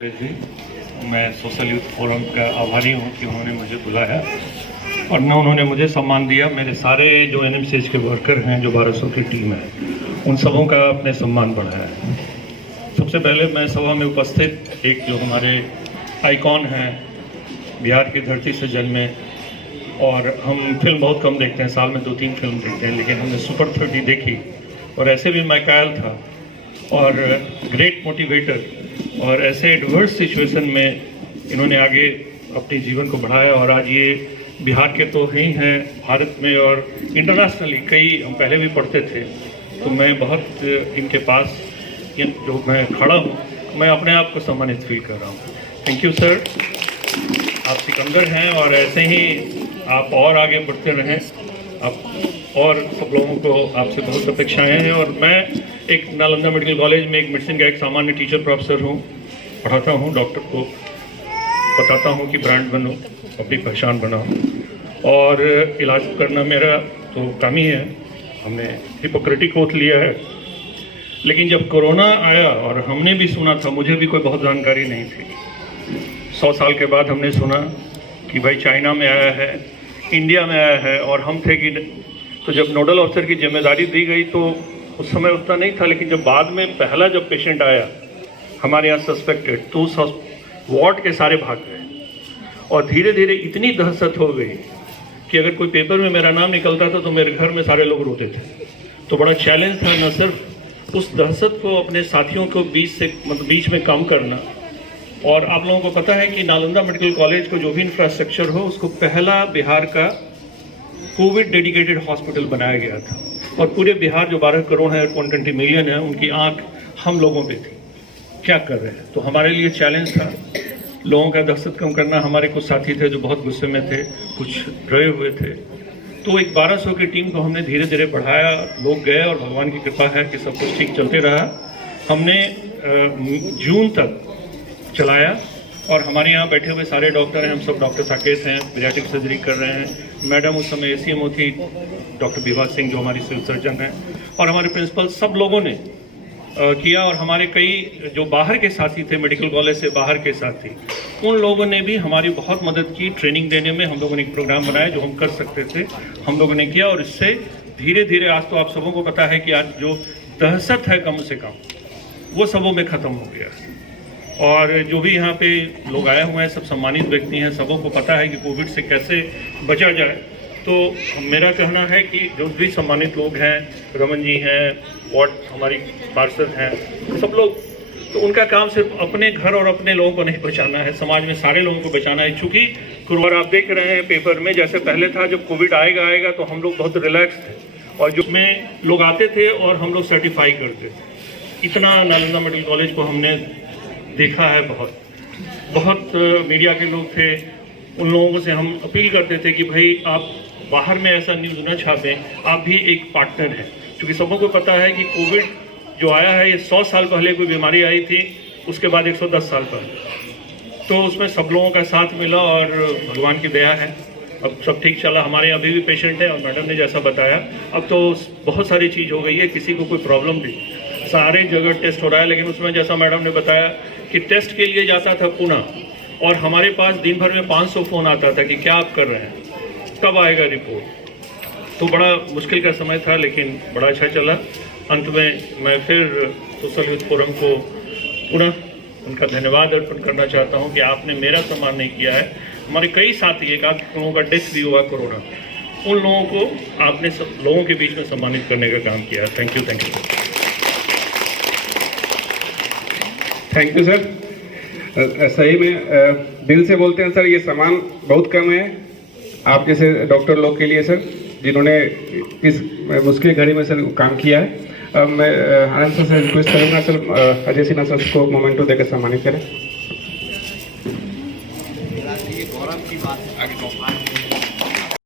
जी, मैं social youth forum का आभारी हूँ कि उन्होंने मुझे बुलाया और न उन्होंने मुझे सम्मान दिया। मेरे सारे जो एनएमसीएच के वर्कर हैं, जो 1200 की टीम है, उन सबों का अपने सम्मान बढ़ाया है। सबसे पहले मैं सभा में उपस्थित एक जो हमारे आइकॉन हैं, बिहार की धरती से जन्मे, और हम फिल्म बहुत कम देखते हैं, साल में 2-3 फिल्म देखते हैं, लेकिन हमने सुपर 30 देखी और ऐसे भी मैकायल था और ग्रेट मोटिवेटर, और ऐसे एडवर्स सिचुएशन में इन्होंने आगे अपने जीवन को बढ़ाया। और आज ये बिहार के तो ही हैं, भारत में और इंटरनेशनली कई, हम पहले भी पढ़ते थे, तो मैं बहुत इनके पास जो मैं खड़ा हूँ, मैं अपने आप को सम्मानित फील कर रहा हूँ। थैंक यू सर, आप सिकंदर हैं और ऐसे ही आप और आगे बढ़ते रहें। आप और सब लोगों को आपसे बहुत अपेक्षाएं हैं। और मैं एक नालंदा मेडिकल कॉलेज में एक मेडिसिन का एक सामान्य टीचर प्रोफेसर हूँ, पढ़ाता हूँ, डॉक्टर को बताता हूँ कि ब्रांड बनो, अपनी पहचान बनाओ, और इलाज करना मेरा तो काम ही है। हमने हिपोक्रेटिक ओथ लिया है। लेकिन जब कोरोना आया और हमने भी सुना था, मुझे भी कोई बहुत जानकारी नहीं थी, 100 साल के बाद हमने सुना कि भाई चाइना में आया है, इंडिया में आया है, और हम थे कि तो जब नोडल ऑफिसर की जिम्मेदारी दी गई तो उस समय उतना नहीं था। लेकिन जब बाद में पहला जब पेशेंट आया हमारे यहाँ सस्पेक्टेड, तो उस वार्ड के सारे भाग गए और धीरे धीरे इतनी दहशत हो गई कि अगर कोई पेपर में मेरा नाम निकलता था तो मेरे घर में सारे लोग रोते थे। तो बड़ा चैलेंज था न सिर्फ उस दहशत को अपने साथियों को बीच में कम करना, और आप लोगों को पता है कि नालंदा मेडिकल कॉलेज को जो भी इंफ्रास्ट्रक्चर हो, उसको पहला बिहार का कोविड डेडिकेटेड हॉस्पिटल बनाया गया था। और पूरे बिहार जो 12 करोड़ है, 120 मिलियन है, उनकी आंख हम लोगों पे थी, क्या कर रहे हैं। तो हमारे लिए चैलेंज था लोगों का दहशत कम करना। हमारे कुछ साथी थे जो बहुत गुस्से में थे, कुछ डरे हुए थे, तो एक 1200 की टीम को हमने धीरे धीरे बढ़ाया। लोग गए और भगवान की कृपा है कि सब कुछ ठीक चलते रहा। हमने जून तक चलाया और हमारे यहाँ बैठे हुए सारे डॉक्टर हैं, हम सब डॉक्टर साकेत हैं, पीडियाट्रिक सर्जरी कर रहे हैं। मैडम उस समय ACMO थी, डॉक्टर विभा सिंह जो हमारी सिविल सर्जन हैं, और हमारे प्रिंसिपल, सब लोगों ने किया। और हमारे कई जो बाहर के साथी थे, मेडिकल कॉलेज से बाहर के साथी, उन लोगों ने भी हमारी बहुत मदद की ट्रेनिंग देने में। हम लोगों ने एक प्रोग्राम बनाया जो हम कर सकते थे, हम लोगों ने किया, और इससे धीरे धीरे आज तो आप सबों को पता है कि आज जो दहशत है कम से कम, वो सबों में ख़त्म हो गया। और जो भी यहाँ पे लोग आए हुए हैं, सब सम्मानित व्यक्ति हैं, सबों को पता है कि कोविड से कैसे बचा जाए। तो मेरा कहना है कि जो भी सम्मानित लोग हैं, रमन जी हैं, वार्ड हमारी पार्षद हैं, सब लोग, तो उनका काम सिर्फ अपने घर और अपने लोगों को नहीं बचाना है, समाज में सारे लोगों को बचाना है। चूँकि कोरोना आप देख रहे हैं पेपर में, जैसे पहले था, जब कोविड आएगा तो हम लोग बहुत रिलैक्स थे, और जो में लोग आते थे और हम लोग सर्टिफाई करते थे। इतना नालंदा मेडिकल कॉलेज को हमने देखा है। बहुत मीडिया के लोग थे, उन लोगों से हम अपील करते थे कि भाई आप बाहर में ऐसा न्यूज़ न छापें, आप भी एक पार्टनर हैं। क्योंकि सबों को पता है कि कोविड जो आया है, ये 100 साल पहले कोई बीमारी आई थी, उसके बाद 110 साल पहले, तो उसमें सब लोगों का साथ मिला और भगवान की दया है, अब सब ठीक चला। हमारे यहाँ अभी भी पेशेंट है, और मैडम ने जैसा बताया, अब तो बहुत सारी चीज़ हो गई है, किसी को कोई प्रॉब्लम नहीं, सारे जगह टेस्ट हो रहा है। लेकिन उसमें जैसा मैडम ने बताया कि टेस्ट के लिए जाता था पुणे, और हमारे पास दिन भर में 500 फ़ोन आता था कि क्या आप कर रहे हैं, कब आएगा रिपोर्ट। तो बड़ा मुश्किल का समय था, लेकिन बड़ा अच्छा चला। अंत में मैं फिर सोशल यूथ फोरम को पुनः उनका धन्यवाद अर्पण करना चाहता हूं कि आपने मेरा सम्मान नहीं किया है। हमारे कई साथी, एक आध लोगों का डेथ भी हुआ कोरोना, उन लोगों को आपने सब लोगों के बीच में सम्मानित करने का काम किया। Thank you, thank you, thank you sir. सही में दिल से बोलते हैं सर, ये सामान बहुत कम है आप जैसे डॉक्टर लोग के लिए सर, जिन्होंने इस मुश्किल घड़ी में सर काम किया है। मैं आनंद सर से रिक्वेस्ट करूँगा सर, अजय सिन्हा सर को मोमेंटो देकर सम्मानित करें।